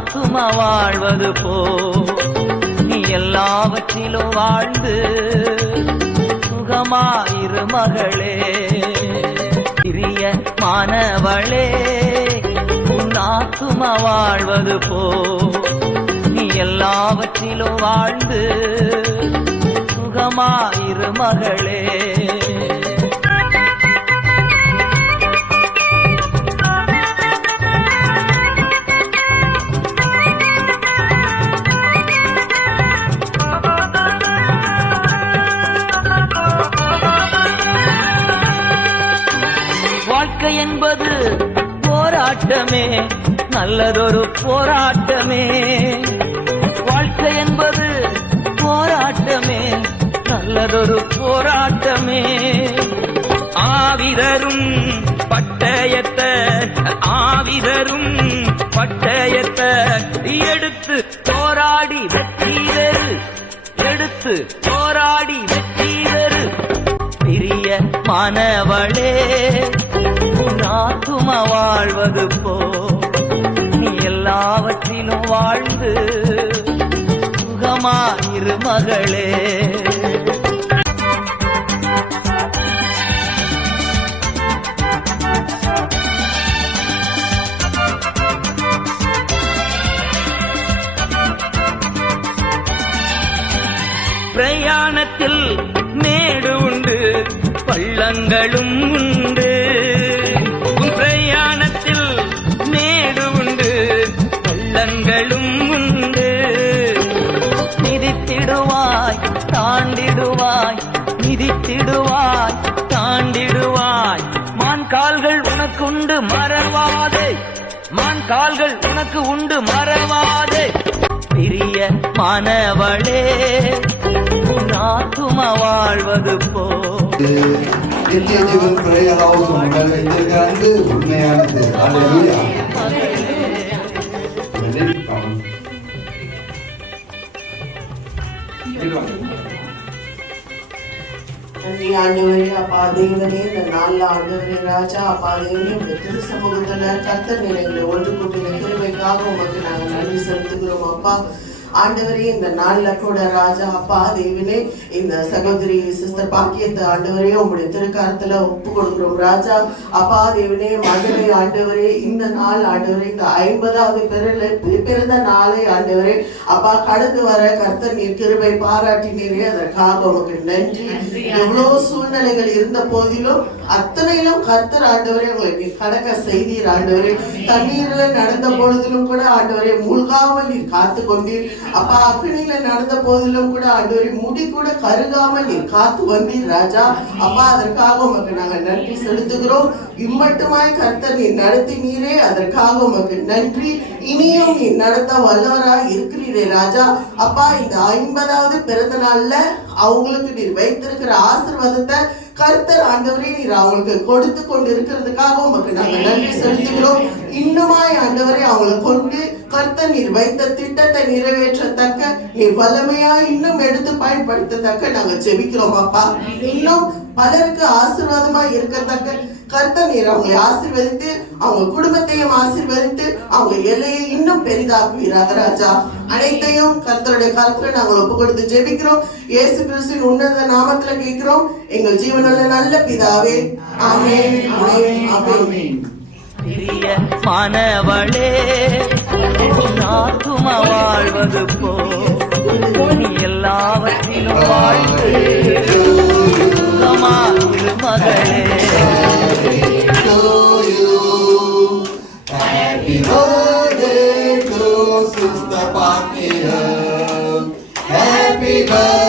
ஆத்தும வாழ்வது போ. நீ எல்லாவற்றிலும் வாழ்ந்து சுகமாயிரு மகளே. பிரிய மாணவளே உன் வாழ்வது போ. நீ எல்லாவற்றிலும் வாழ்ந்து சுகமாயிரு மகளே. வாழ்க்கை என்பது போராட்டமே நல்லதொரு போராட்டமே. வாழ்க்கை என்பது போராட்டமே நல்லதொரு போராட்டமே. ஆவிதரும் பட்டயத்த ஆவிதரும் பட்டயத்த எடுத்து போராடி வெற்றி பெறு. எடுத்து போராடி வெற்றி பெறு. பிரிய மாணவளே உன் ஆத்தும வாழ்வது போ. நீ எல்லாவற்றிலும் வாழ்ந்து சுகமாயிரு மகளே. பிரயாணத்தில் மேடு உண்டு பள்ளங்களும் உண்டு. மறவாதே. மான் கால்கள் உனக்கு உண்டு மறவாதே. பிரிய மனவளே உன் ஆத்தும வாழ்வது போ. நித்திய ஜீவன் பிரேயர் ஹவுஸ் உங்கள் உண்மையானது. ஆண்டவரே அப்பா தேவனே இந்த நாளில் ஆண்டவரே ராஜா அப்பா தேவனே இந்த திரு சமூகத்தில் கர்த்தர் நிலையில் ஒன்று கூட்டின கிருமைக்காக உமக்கு நாங்கள் நன்றி செலுத்துகிறோம் அப்பா. ஆண்டவரே இந்த நாள்ல கூட ராஜா அப்பா தேவனே இந்த சகோதரி சிஸ்டர் பாக்கியத்தை ஆண்டவரே உங்களுடைய திருக்காரத்துல ஒப்பு கொடுக்கிறோம். ராஜா அப்பா தேவனே மகளே ஆண்டவரே இந்த நாள் ஆண்டவரே இந்த ஐம்பதாவது பிறல பிறந்த நாளை ஆண்டவரே அப்பா கடந்து வர கர்த்தர் நீர் கிருபை பாராட்டினீரே அதற்காக உமக்கு நன்றி. எவ்வளவு சூழ்நிலைகள் இருந்த போதிலும் அத்தனையிலும் கர்த்தர் ஆண்டவரே உங்களுக்கு கடக செய்தீர் ஆண்டவரே. தண்ணீர்ல நடந்த பொழுதிலும் கூட ஆண்டவரே மூழ்காமல் நீர் காத்து கொண்டீர். அப்பா அக்னியில நடந்த போதிலும் கூட ஆண்டவரே முடி கூட கருகாமல் நீர் காத்து வந்தீர் ராஜா. அப்பா அதற்காக உமக்கு நாங்கள் நன்றி செலுத்துகிறோம். இம்மட்டுமாய் கர்த்தர் நீர் நடத்தினீரே அதற்காக உமக்கு நன்றி. இனியும் நீ நடத்த வல்லவராய் இருக்கிறீரே ராஜா. அப்பா இந்த ஐம்பதாவது பிறந்த நாள்ல அவங்களுக்கு நீர் வைத்திருக்கிற ஆசீர்வாதத்தை கர்த்தர் ஆண்டவரே நீர் அவங்களுக்கு கொடுத்து கொண்டு இருக்கிறதுக்காக உமக்கு நாங்க நன்றி செலுத்துகிறோம். இன்னுமாய் ஆண்டவரே அவங்களை கொண்டு கர்த்த நீர் வைத்த திட்டத்தை நிறைவேற்றத்தக்க நீர் வல்லமையா இன்னும் எடுத்து பயன்படுத்தத்தக்க நாங்க ஜெபிக்கிறோம் அப்பா. இன்னும் பலருக்கு ஆசீர்வாதமா இருக்கத்தக்க கர்த்த நீர் அவங்களை ஆசீர்வதித்து அவங்க குடும்பத்தையும் ஆசீர்வதித்து அவங்க எல்லையை இன்னும் பெரிதாக்குவீராக ராஜா. அனைத்தையும் கர்த்தருடைய காலத்துல நாங்கள் ஒப்பு கொடுத்து ஜெபிக்கிறோம். இயேசு கிறிஸ்துவின் உன்னத நாமத்துல கேட்கிறோம். எங்கள் ஜீவனுள்ள நல்ல பிதாவே. ஆமென். ஆமென். ஆமென். பிரிய மாணவளே உன் ஆத்தும வாழ்வது போ. நீ எல்லாவற்றிலும் வாழ்ந்து சுகமாயிரு மகளே. Happy birthday to Sister Pakia. Happy birthday.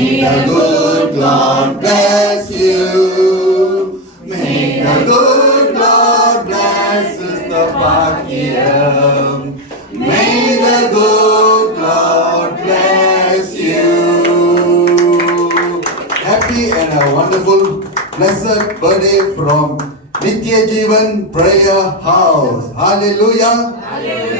May the good Lord bless you. May the good Lord bless Sister Pakia. May the good Lord bless you. Happy and a wonderful, blessed birthday from Nitya Jeevan Prayer House. Hallelujah. Hallelujah.